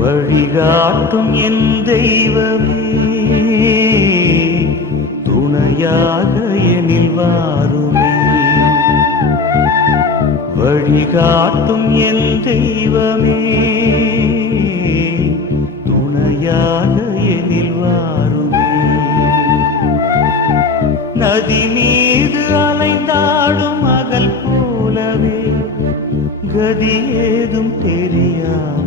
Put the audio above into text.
வழிகாட்டும் என் தெய்வமே, துணையாக எனில் வாருமே. வழிகாட்டும் என் தெய்வமே, துணையாக எனில் வாருமே. நதி மீது அலைந்தாடும் மகள் போலவே கதி ஏதும் தெரியாது